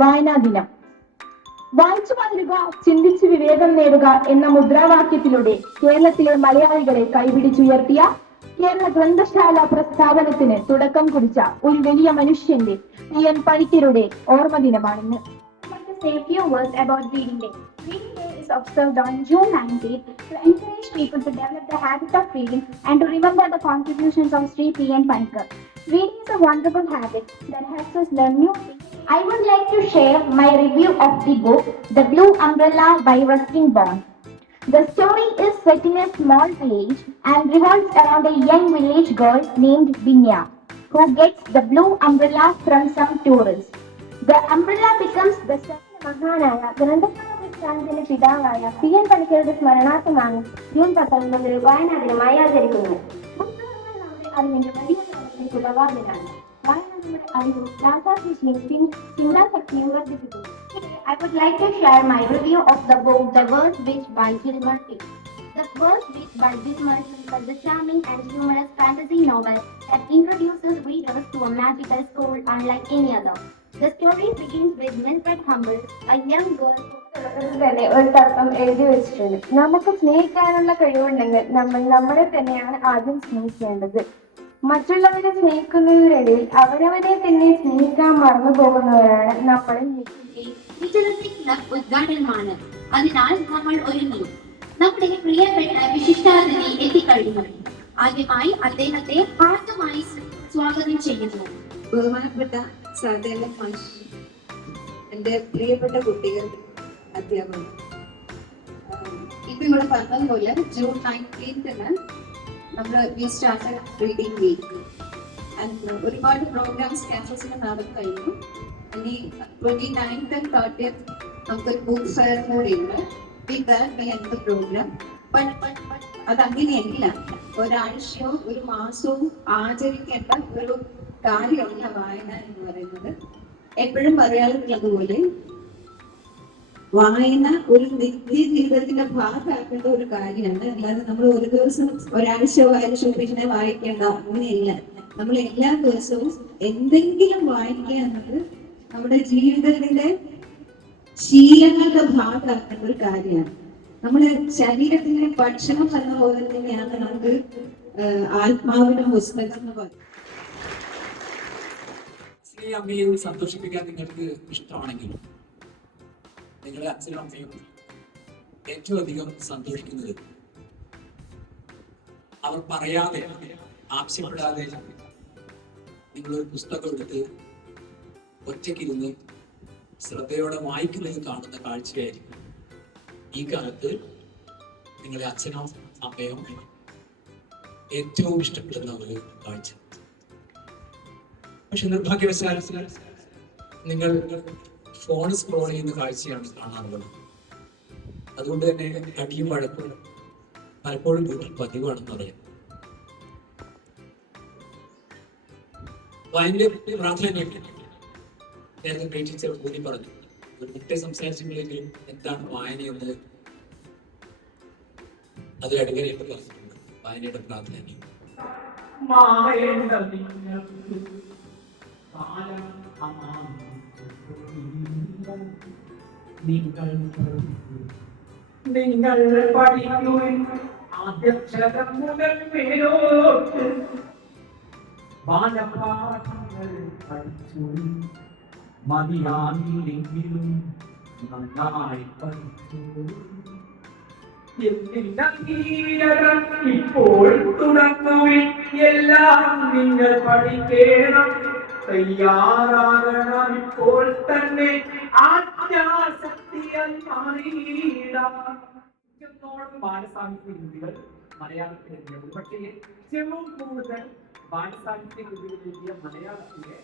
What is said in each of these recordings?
വായനാ ദിനം. വായിച്ചു വളരുക, ചിന്തിച്ച് വിവേകം നേടുക എന്ന മുദ്രാവാക്യത്തിലൂടെ കേരളത്തിലെ മലയാളികളെ കൈപിടിച്ചുയർത്തിയ കേരള ഗ്രന്ഥശാല പ്രസ്ഥാപനത്തിന് തുടക്കം കുറിച്ച ഒരു വലിയ മനുഷ്യന്റെ PN പണിക്കരുടെ ഓർമ്മ ദിനമാണിന്ന്. Say a few words about Reading Day. Reading Day is observed on June 19th to encourage people to develop the habit of reading and to remember the contributions of Sri P.N. Panikkar. Reading is a wonderful habit that helps us learn new things. I would like to share my review of the book The Blue Umbrella by Ruskin Bond. The story is set in a small village and revolves around a young village girl named Vinya, who gets the blue umbrella from some tourists. The umbrella becomes the മഹാനായ ഗ്രന്ഥശാല പ്രസ്ഥാനത്തിന്റെ പിതാവായ PN പണിക്കരുടെ സ്മരണാർത്ഥമാണ് June 19 വായനാ ദിനമായി ആചരിക്കുന്നത്. പുസ്തകങ്ങൾ നമ്മുടെ അറിവിന്റെ വലിയ തലത്തിലേക്കുള്ള വാതിലാണ്. വായന നമ്മുടെ അറിവും യാഥാർത്ഥ്യശക്തിയും ചിന്താശക്തിയും വർദ്ധിപ്പിക്കുന്നു. I would like to share my review of the book The Worst Witch by Gilbert Keith. The Worst Witch by Gilbert Keith is a charming and humorous fantasy novel that introduces readers to a magical school unlike any other. The story begins with Mildred Humble, a young girl തന്നെ ഒരു തർക്കം എഴുതി വെച്ചിട്ടുണ്ട്. നമുക്ക് സ്നേഹിക്കാനുള്ള കഴിവുണ്ടെങ്കിൽ നമ്മൾ നമ്മളെ തന്നെയാണ് ആദ്യം സ്നേഹിക്കേണ്ടത്. മറ്റുള്ളവരെ സ്നേഹിക്കുന്നതിനിടയിൽ അവരവരെ തന്നെ സ്നേഹിക്കാൻ മറന്നു പോകുന്നവരാണ് നമ്മളിൽ വിചിത്രത്തിനുള്ള ഉദ്ഘാടനമാണ്. അതിനാൽ നമ്മൾ ഒരുങ്ങി. നമ്മുടെ പ്രിയപ്പെട്ട വിശിഷ്ടാതിഥി എത്തിക്കഴിഞ്ഞു. ആദ്യമായി അദ്ദേഹത്തെ ഹാർദമായി സ്വാഗതം ചെയ്യുന്നു. ബഹുമാനപ്പെട്ട സാധേല മാഷ്, എൻ്റെ പ്രിയപ്പെട്ട കുട്ടികൾ, അധ്യാപകർ, ഇപ്പൊ ഇവിടെ പറഞ്ഞതുപോലെ ജൂൺ 19 നമ്മൾ റീഡിംഗ് വീക്ക് ഒരുപാട് പ്രോഗ്രാംസ് ക്യാമ്പസിൽ നടന്നു കഴിഞ്ഞു. ഇനി 29th and 30th നമുക്കൊരു ബുക്ക് ഫെയർ കൂടി ഉണ്ട്. പ്രോഗ്രാം അതങ്ങനെയല്ല, ഒരാഴ്ചയോ ഒരു മാസവും ആചരിക്കേണ്ട ഒരു കാര്യമല്ല വായന എന്ന് പറയുന്നത്. എപ്പോഴും പറയാറുള്ളതുപോലെ വായന ഒരു നിത്യ ജീവിതത്തിന്റെ ഭാഗമാക്കേണ്ട ഒരു കാര്യമാണ്. അല്ലാതെ നമ്മൾ ഒരു ദിവസം ഒരാഴ്ച വായിച്ചു പിന്നെ വായിക്കേണ്ട, അങ്ങനെയല്ല. നമ്മൾ എല്ലാ ദിവസവും എന്തെങ്കിലും വായിക്കുക എന്നത് നമ്മുടെ ജീവിതത്തിന്റെ ശീലങ്ങളുടെ ഭാഗമാക്കേണ്ട ഒരു കാര്യമാണ്. നമ്മുടെ ശരീരത്തിന്റെ ഭക്ഷണം എന്ന പോലെ തന്നെയാണ് നമുക്ക് ആത്മാവിന്റെ പുസ്തകം എന്ന് പറയുന്നത്. ശ്രീ അമ്മയെ സന്തോഷിപ്പിക്കാൻ നിങ്ങൾക്ക് ഇഷ്ടമാണെങ്കിൽ നിങ്ങളുടെ അച്ഛനും അമ്മയും ഏറ്റവും അധികം സന്തോഷിക്കുന്നത് അവർ പറയാതെ, ആവശ്യപ്പെടാതെ നിങ്ങളൊരു പുസ്തകം എടുത്ത് ഒറ്റയ്ക്കിരുന്ന് ശ്രദ്ധയോടെ വായിക്കുന്നത് കാണുന്ന കാഴ്ചയായിരിക്കും ഈ കാലത്ത് നിങ്ങളെ അച്ഛനോ അമ്മയോ ഏറ്റവും ഇഷ്ടപ്പെടുന്ന ഒരു കാഴ്ച. പക്ഷെ നിർഭാഗ്യവശാൽ നിങ്ങൾ ഫോൺ സ്ക്രോൾ ചെയ്യുന്ന കാഴ്ചയാണ് കാണാറുള്ളത്. അതുകൊണ്ട് തന്നെ അടിയും വഴക്കും പലപ്പോഴും വീട്ടിൽ പതിവാണെന്ന് പറയാം. വായനയുടെ പ്രാധാന്യം നേരത്തെ ടീച്ചർ കൂടി പറഞ്ഞു. ഒരു കുട്ടി സംസാരിച്ചെങ്കിലും എന്താണ് വായനയെന്ന് അത് അടിവരയിട്ട് പറഞ്ഞിട്ടുണ്ട്. വായനയുടെ പ്രാധാന്യം നിങ്ങൾ പഠിക്കുവിൻ ആദ്യക്ഷരം മുതൽ മേലോട്ട് ബാലപാഠങ്ങൾ പഠിച്ചു മതിയാകില്ലെങ്കിലും നന്നായി പഠിച്ചു. ഇപ്പോൾ തുടങ്ങുവിൻ, എല്ലാം നിങ്ങൾ പഠിക്കണം, തയ്യാറാകണം ഇപ്പോൾ തന്നെ, ആജ്ഞാശക്തിയാൽ മാറിയിടാം. ബാലസാഹിത്യ കൃതികൾ മലയാളത്തിലെത്തിയത്. പക്ഷേ ഏറ്റവും കൂടുതൽ ബാലസാഹിത്യ കൃതികൾ എഴുതിയ മലയാളത്തിലെ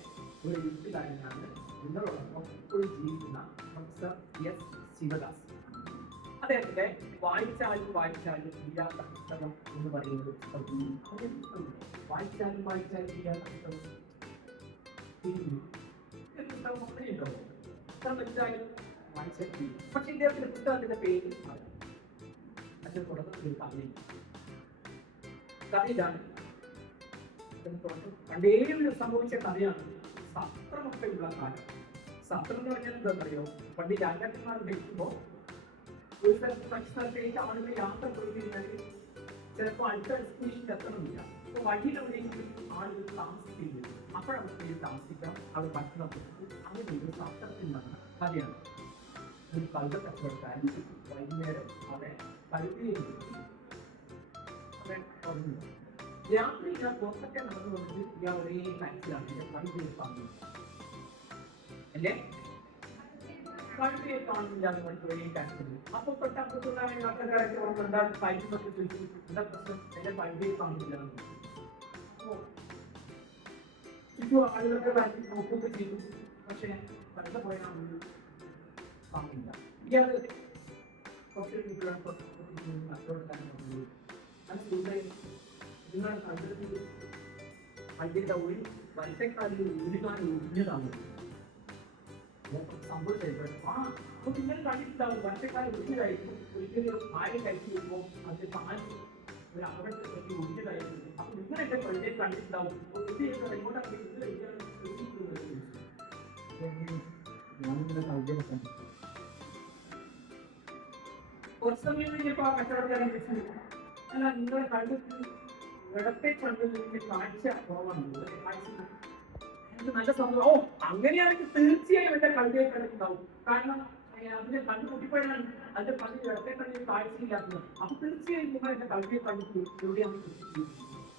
ഒരു എഴുത്തുകാരനാണ് നിങ്ങളോടൊപ്പം ഇപ്പോൾ ജീവിക്കുന്ന പ്രൊഫസർ S. ശിവദാസ്. അദ്ദേഹത്തിന്റെ വായിച്ചാലും തീരാത്ത പുസ്തകം എന്ന് പറയുന്നത് വായിച്ചാലും തീരാത്ത പുസ്തകം. പക്ഷെ ഇദ്ദേഹത്തിന്റെ പുസ്തകത്തിന്റെ പേര് അതിന് തുടർന്ന് ഒരു കഥയില്ല. കഥയിലാണ് പണ്ടേ സംഭവിച്ച കഥയാണ്. സത്രമൊക്കെയുള്ള കാലം, സത്രം എന്ന് പറഞ്ഞാൽ എന്താണെന്നറിയോ? പണ്ട് രാജാക്കന്മാർ ഭരിക്കുമ്പോൾ ഒരു സ്ഥലത്ത് മറ്റു സ്ഥലത്തേക്ക് ആളുകൾ യാത്ര പോയി കഴിഞ്ഞാൽ ചിലപ്പോൾ അടുത്ത ഡെസ്റ്റിനേഷനിൽ എത്തണമെന്നില്ല. അപ്പോൾ വഴിയിലെവിടെയെങ്കിലും ആളുകൾ താമസിക്കുന്നത്, അപ്പോഴവർക്ക് താമസിക്കാം, അവർ ഭക്ഷണം കൊടുക്കും. അങ്ങനെ ഒരു സത്രത്തിൽ നടന്ന കഥയാണ്. ഒരു കഴുത കച്ചവടക്കാരൻ വൈകുന്നേരം അവിടെ കഴുതയിൽ രാത്രി ഞാൻ പുറത്തൊക്കെ നടന്നു വന്നിട്ട് ഞാൻ ഒരേ ടാക്സിലാണ് എന്റെ കഴുതയിൽ കാണുന്നത്. എന്റെ കഴുതയെ കാണുന്നില്ല എന്ന് പറഞ്ഞിട്ട് ഒരേ ടാക്സിൽ. അപ്പൊ തൊട്ടപ്പുറത്തുള്ള യാത്രക്കാരൊക്കെ എന്താ കഴിക്കുന്നൊക്കെ ചോദിച്ചു, എന്താ പ്രശ്നം, എന്റെ കഴുതയെ കാണുന്നില്ല എന്ന്. അപ്പോ ചുറ്റും ആളുകളൊക്കെ നോക്കുകയൊക്കെ ചെയ്തു. പക്ഷെ കഴുത പോയാൽ കാണില്ല. ഇയാള് കുറച്ച് കച്ചവടക്കാരൻ പറഞ്ഞു, അത് സുഹൃത്തെ, നിങ്ങളുടെ കഴുതത്തിൽ അതിന്റെ ഒരു വലത്തേക്കാലിൽ ഊരുകാൻ ഒഴിഞ്ഞതാണ് സംഭവിച്ചത്. അപ്പൊ നിങ്ങൾ കണ്ടിട്ടുണ്ടാവും, വലത്തേക്കാൽ ഒഴിഞ്ഞതായിരിക്കും. ഒരിക്കലും ആരെ കഴിച്ചു വരുമ്പോൾ അതിന്റെ പാൽ ഒരു അപകടത്തെ പറ്റി ഒഴിഞ്ഞതായിരുന്നു. അപ്പൊ നിങ്ങൾ എന്റെ കഴുതയെ കണ്ടിട്ടുണ്ടാവും. എങ്ങോട്ടാണ് ഞാനിങ്ങനെ കഴുതയെ കണ്ടു. കുറച്ച് സമയം കഴിഞ്ഞപ്പോ ആ കച്ചവടക്കാരൻ വെച്ചു, അല്ല നിങ്ങളെ കഴുത്തിൽ ഇടത്തെ കണ്ണുകളിന്റെ കാഴ്ച കുറവാണ്. എനിക്ക് നല്ല സന്തോഷം. ഓ, അങ്ങനെയാണെങ്കിൽ തീർച്ചയായും എന്റെ കഴുതയെ കണ്ടിട്ടുണ്ടാവും. കാരണം അതിന്റെ കണ്ണ് പൊട്ടിപ്പോയാണ്, അതിന്റെ കണ്ണിൽ ഇടത്തെ കണ്ണിന് കാഴ്ചയില്ലാത്തത്. അപ്പൊ തീർച്ചയായും നിങ്ങൾ എന്റെ കഴുതയെ കണ്ടിട്ട് എവിടെയാണ്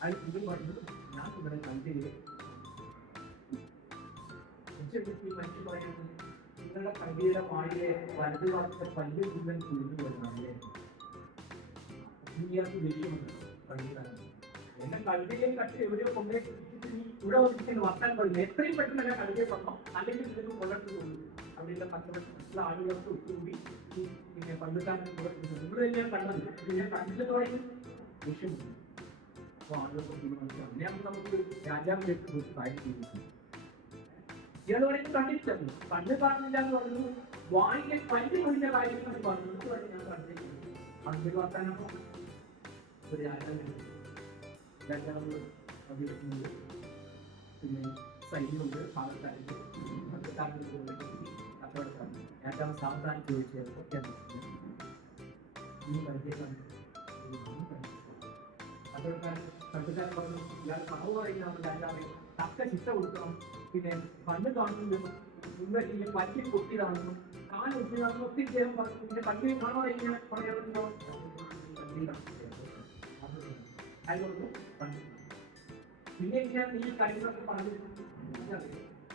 അത് നിങ്ങൾ പറഞ്ഞത്, ഞാൻ ഇവിടെ കഴുതയെ മനുഷ്യൻ പറയുന്നത്, നിങ്ങളുടെ കഴുതയുടെ വായിലെ വലതു ഭാഗത്തെ പല്ല് മുഴുവൻ കുഴിഞ്ഞു വരുന്നതല്ലേ? ഇയാൾക്ക് ദേഷ്യമുണ്ട് കഴുകാൻ. എന്നെ കഴുതയെ കട്ടി എവിടെയോ കൊണ്ടേ ഇവിടെ വന്നിട്ട് വർത്താൻ പാടില്ല. എത്രയും പെട്ടെന്ന് എന്നെ കഴുതയെ പറഞ്ഞോ, അല്ലെങ്കിൽ ഇതിന് കൊള്ളട്ടുള്ളൂ. അവിടെയുള്ള മറ്റുള്ള ആളുകൾക്ക് ഒത്തുകൂടി പിന്നെ പണ്ടുകാരൻ നിങ്ങൾ തന്നെയാണ് കണ്ടത്. പിന്നെ കണ്ടിട്ടോടെ ദേഷ്യമുണ്ട്. അപ്പൊ ആളുകൾക്ക് തീരുമാനിച്ചു, അങ്ങനെയാണ് നമുക്ക് രാജാവിലേക്ക് ഒരു കാര്യം ചെയ്തു. ഇയാൾ പറയുന്നത് കണ്ടിട്ടില്ല, കണ്ണ് കാണുന്നില്ല എന്ന് പറഞ്ഞു. വായിലെ പല്ല് കൊഴിഞ്ഞ കാര്യങ്ങൾ പറഞ്ഞു. ഞാൻ കണ്ടിട്ടില്ല. പണ്ട് വർത്താനോ ഒരു രാജാവ് അഭിനയിക്കുന്നത്, പിന്നെ സൈന്യമുണ്ട്, ഭാഗത്തായിട്ട് കച്ചവടക്കാരൻ. രാജാവ് സാവധാനം ചോദിച്ചപ്പോൾ ഈ പരിചയം കച്ചവടക്കാരൻ പറഞ്ഞു, ഇയാൾ കളവ് പറയുന്നതാണ് രാജാവ്, തക്ക ശിക്ഷ കൊടുക്കണം. പിന്നെ കണ്ണ് കാണുന്നതും മുൻപ് പല്ല് പൊട്ടിയതാണെന്നും കാൽ ഒട്ടിയതാണെന്നും ഒത്തിരി ചേർന്ന് പറഞ്ഞു. പിന്നെ പല്ല് കാണാതെ ഇങ്ങനെ പറയാറുണ്ടോ? അതുകൊണ്ട് പിന്നെ എങ്ങനെയാണ് ഈ കാര്യങ്ങളൊക്കെ പറഞ്ഞിട്ടുണ്ട്?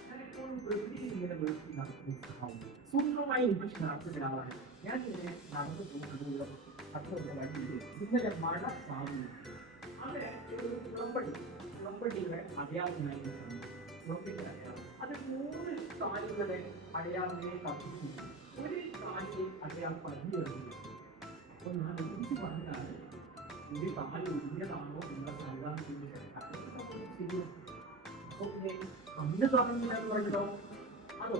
ഞാനെപ്പോഴും പ്രകൃതിയിൽ ഇങ്ങനെ സൂക്ഷ്മമായി ഉപേക്ഷിച്ച് നടത്തുന്ന ഒരാളാണ്. ഞാൻ ഇങ്ങനെ നടന്നു പോകുന്നത് ഇന്നലെ മഴ സാധ്യത അങ്ങനെ ഒരു പുറമ്പടിയുടെ അടയാളമായി അത് 3 കാലുകളെ അടയാളമേ കത്തിച്ചു. ഒരു കാലിലെ അടയാളം പറഞ്ഞു വരുന്നത്. അപ്പൊ ഞാൻ ഒന്നിച്ച് പറഞ്ഞാൽ ഒരു കാല് ഒഴിഞ്ഞതാണോ നിങ്ങളെ കരുതാൻ ശരിയോ? അപ്പൊ പിന്നെ കണ്ണ് തുറന്നില്ല എന്ന് പറഞ്ഞതോ? അതോ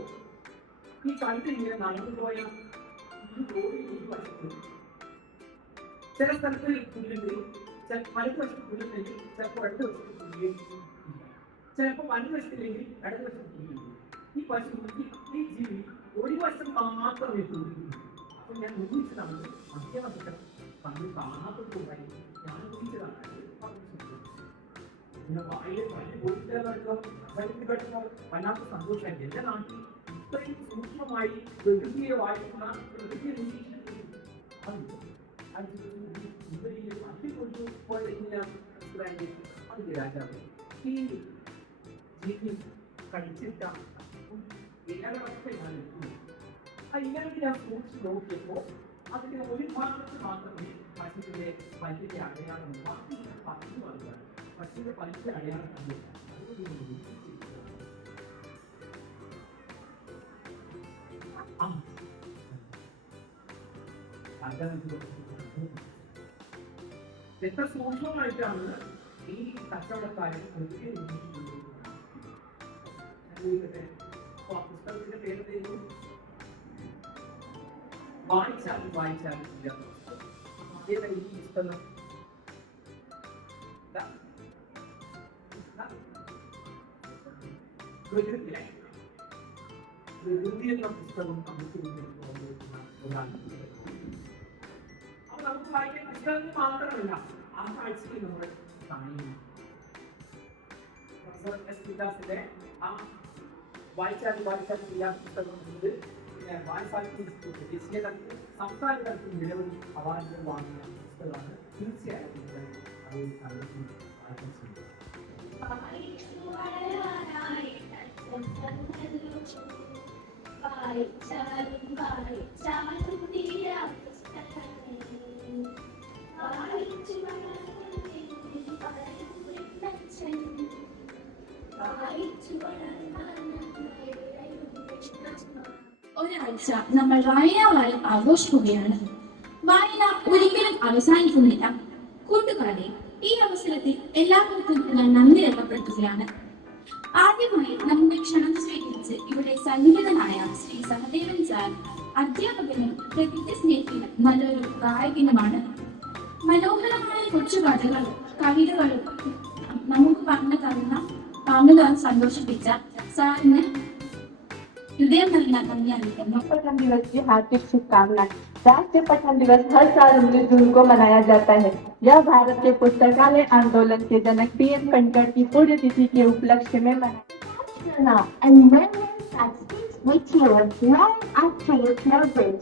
ഈ കണ്ട് ഇങ്ങനെ നടന്നുപോയ ഈ റോഡിൽ ഈ വശത്ത് ചില സ്ഥലത്ത് പുല്ലുണ്ട്, വലതുവശത്ത് പുല്ലുണ്ടെങ്കിൽ ചിലപ്പോൾ ഇടതുവശത്ത് പുല്ലുകയും ചിലപ്പോൾ വലതുവശത്തില്ലെങ്കിൽ ഇടതുവശത്ത് പുല്ലുണ്ട്. ഈ പശു ഈ ജീവി ഒരു വശം മാത്രമേ തുള്ളിക്കുന്നു. അപ്പൊ ഞാൻ ഊഹിച്ചതാണ് മധ്യവശം കണ്ണ് കാണാത്തതുകൊണ്ടായി ഞാൻ ഊഹിച്ചതാണ്. പിന്നെ വായിലെ പല്ല് പോയിട്ടോ വലിയ പെട്ടെന്നോ വല്ലാത്ത സന്തോഷമായി. എന്റെ നാട്ടിൽ ഇത്രയും സൂക്ഷ്മമായി പ്രകൃതിയെ വായിക്കുന്ന പ്രകൃതിയെ നിരീക്ഷിക്കുന്നു. ഇവര് പല്ല് കൊണ്ടു പോയ എങ്ങനെയാണ് അതിന്റെ രാജാവ് ഈ ജീവി കഴിച്ചിട്ട ഇലകളൊക്കെ ഞാൻ എത്തുന്നു. ആ ഇലകൾ ഞാൻ സൂക്ഷിച്ച് നോക്കിയപ്പോൾ അതിന്റെ ഒരു ഭാഗത്ത് മാത്രമേ പശുവിന്റെ പല്ലിന്റെ അടയാളം, ബാക്കി പല്ല് വന്നതാണ്. പശുവിന്റെ പല്ലിന്റെ അടയാളം കണ്ടില്ല. എത്ര സൂക്ഷ്മമായിട്ടാണ് ഈ കച്ചവടക്കാരൻ പുസ്തകത്തിന്റെ പേര് വായിച്ചാലും അതേപോലെ ഈ പുസ്തകം പ്രകൃതി എന്ന പുസ്തകം നമുക്ക് മുന്നിൽ കൊണ്ടുവരുന്ന ഒരാൾ. അപ്പൊ നമുക്ക് വായിക്കാൻ പുസ്തകങ്ങൾ മാത്രമല്ല ആ കാഴ്ചയിൽ നമ്മൾ കാണുന്നു. പ്രൊഫസർ എസ് വികാസിന്റെ ആ വായിച്ചാൽ പുസ്തകം എന്നത് പിന്നെ വായസാഹിത്യ ഇൻസ്റ്റിറ്റ്യൂട്ട് ദേശീയ തലത്തിൽ സംസ്ഥാന തലത്തിൽ നിരവധി അവാർഡുകൾ വാങ്ങിയ പുസ്തകമാണ്. തീർച്ചയായിട്ടും നിങ്ങൾ അത് വായിക്കാൻ ശ്രമിക്കുക. ഒരാഴ്ച നമ്മൾ വായനാവാരം ആഘോഷിക്കുകയാണ്. വായന ഒരിക്കലും അവസാനിക്കുന്നില്ല. കൂട്ടുകാരെ, ഈ അവസരത്തിൽ എല്ലാവർക്കും ഞാൻ നന്ദി രേഖപ്പെടുത്തുകയാണ്. ആദ്യമായി നമ്മുടെ ക്ഷണം സ്വീകരിച്ച് ഇവിടെ സന്നിഹിതനായ ശ്രീ സഹദേവൻ സാർ അധ്യാപകനും പ്രകൃതി സ്നേഹിയും നല്ലൊരു ഗായകനുമാണ്. മനോഹരമായ കൊച്ചു കഥകളും കവിതകളും നമുക്ക് പറഞ്ഞു തരുന്ന കാണുവാൻ സന്തോഷിപ്പിച്ച സാറിന് हृदय महिला कन्या पठन दिवस की हार्दिक शुभकामनाएं। राष्ट्रीय पठन दिवस हर साल 19 जून को मनाया जाता है। यह भारत के पुस्तकालय आंदोलन के जनक P.N. पनकर की पुण्यतिथि के उपलक्ष्य में मनाया। And memories that sticks with you long after you close it.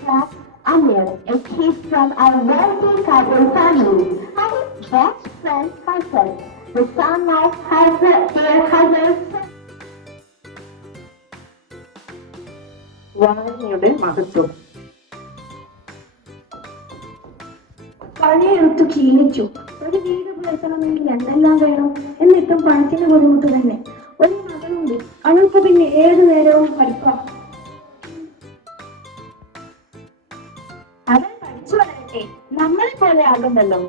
Class Amir, a kid from a wealthy Kabul family, and his best friend Hassan, the son of Hassan. വായനയുടെ മഹത്വം. പണിയെടുത്ത് ക്ഷീണിച്ചു. ഒരു വീട് പുലർത്തണമെങ്കിൽ എന്തെല്ലാം വേണം? എന്നിട്ടും പണത്തിന് ബുദ്ധിമുട്ട് തന്നെ. ഒരു മകളുണ്ട്, അവൾക്ക് പിന്നെ ഏതു നേരവും പഠിക്കാം. അവൻ പഠിച്ചു വളരട്ടെ, നമ്മളെ പോലെ ആകുമല്ലോ.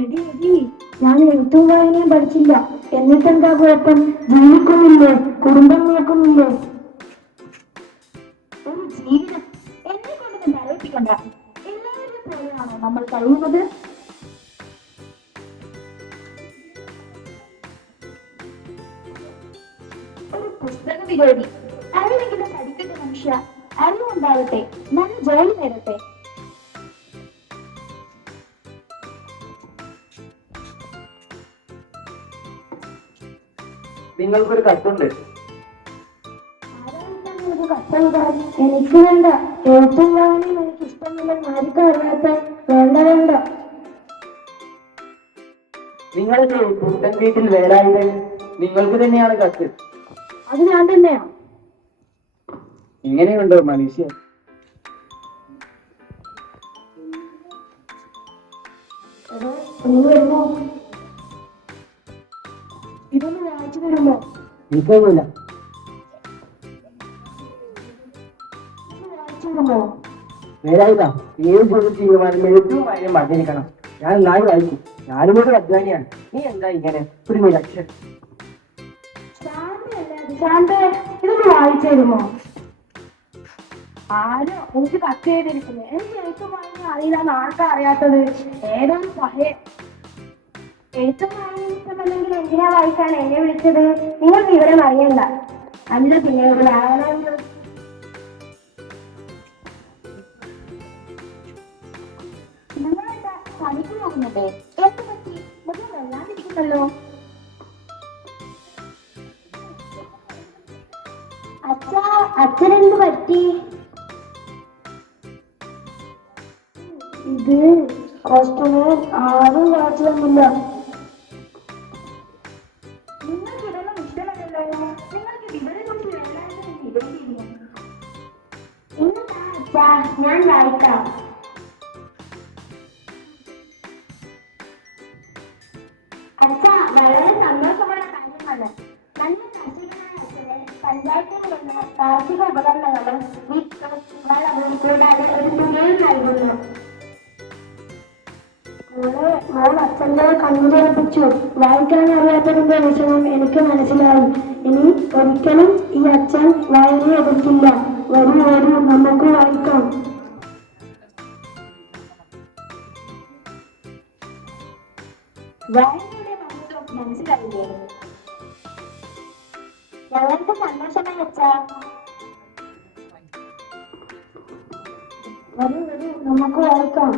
എടി ഞാൻ എഴുത്തും വായനയും പഠിച്ചില്ല, എന്നിട്ടെന്താ കുഴപ്പം? ജീവിക്കുന്നില്ലേ, കുടുംബം നോക്കുന്നില്ലേ? ഒരു ജീവിതം എന്നെ കൊണ്ട് നിലനിൽപ്പിക്കണ്ട. എല്ലാവരും പോലെയാണോ നമ്മൾ കഴിയുന്നത്? ഒരു പുസ്തക വിരോധി ആരെങ്കിലും പഠിക്കട്ടെ മനുഷ്യ, അറിവുണ്ടാവട്ടെ, നല്ല ജോലി നേരട്ടെ. നിങ്ങൾക്കൊരു കത്തുണ്ട്. എനിക്ക് വേണ്ട. എഴുത്തും വായനയും എനിക്ക് ഇഷ്ടമില്ലെന്ന് ആർക്കും അറിയാത്ത. വേണ്ട. നിങ്ങളുടെ പുത്തൻ വീട്ടിൽ വേലായുധൻ നിങ്ങൾക്ക് തന്നെയാണ് കത്ത്. അത് ഞാൻ തന്നെയാ. ഇങ്ങനെയുണ്ടോ മനുഷ്യൻ? ഒന്ന് വരുമോ? ഇതൊന്ന് വായിച്ചു തരുമോ? എനിക്കൊന്നുമില്ല. വേലായുധ, ഏത് ജോലി ചെയ്യുവാനും എഴുത്തും വായനയും പറഞ്ഞിരിക്കണം. ഞാൻ നാല് വായിക്കും. ഞാനും ഒരു അധ്വാനിയാണ്. നീ എന്താ ഇങ്ങനെ ഒരു നിരക്ഷൻ? ശാന്ത, ഇതൊന്ന് വായിച്ചു തരുമോ? ആരോ എനിക്ക് കത്ത് ചെയ്തിരിക്കുന്നത്. എനിക്ക് എഴുത്തും വായന അറിയില്ല, ആർക്കാ അറിയാത്തത്? ഏതോ പഹേ. എഴുത്തും വായനയും ഇഷ്ടമല്ലെങ്കിൽ എന്തിനാ വായിക്കാൻ എന്നെ വിളിച്ചത്? നിങ്ങൾ വിവരം അറിയണ്ട. അല്ല പിന്നെ ഒരു ആവണമല്ലോ. നിങ്ങളെന്താ പണിക്ക് പോകുന്നുണ്ടേ? എന്ത് പറ്റി? മുഖം വെള്ളാതിരിക്കുന്നല്ലോ. അച്ഛനെന്ത് പറ്റി? ഇത് കസ്റ്റമർ ആരും കാണിച്ചു തന്നില്ല. നിങ്ങൾക്ക് ഇതൊന്നും ഇഷ്ടമല്ലല്ലോ. നിങ്ങൾക്ക് വിവരം കുറിച്ച് വേണ്ടായിരുന്നു വിവരിക്കുന്നു. ഇന്നതാ അച്ഛാ, ഞാൻ വായിക്കാം. അച്ഛാ, വളരെ സന്തോഷമുള്ള കാര്യമാണ്. നല്ല കർഷകനായ അച്ഛന് പഞ്ചായത്തിൽ നിന്ന് കാർഷിക ഉപകരണങ്ങളും വിത്തും വളവും കൂടാതെ ഒരു തുകയും നൽകുന്നു. മോൾ അച്ഛൻ്റെ കണ്ണു തുറപ്പിച്ചു. വായിക്കാൻ അറിയാത്തതിന്റെ വിഷമം എനിക്ക് മനസ്സിലായി. ഇനി ഒരിക്കലും ഈ അച്ഛൻ വായനയെ എതിർക്കില്ല. വരൂ നമുക്ക് വായിക്കാം. വായനയുടെ മഹത്വം മനസ്സിലായില്ലേ? ഞങ്ങൾക്ക് സന്തോഷമായി അച്ഛാ. വരൂ വരൂ, നമുക്ക് വായിക്കാം.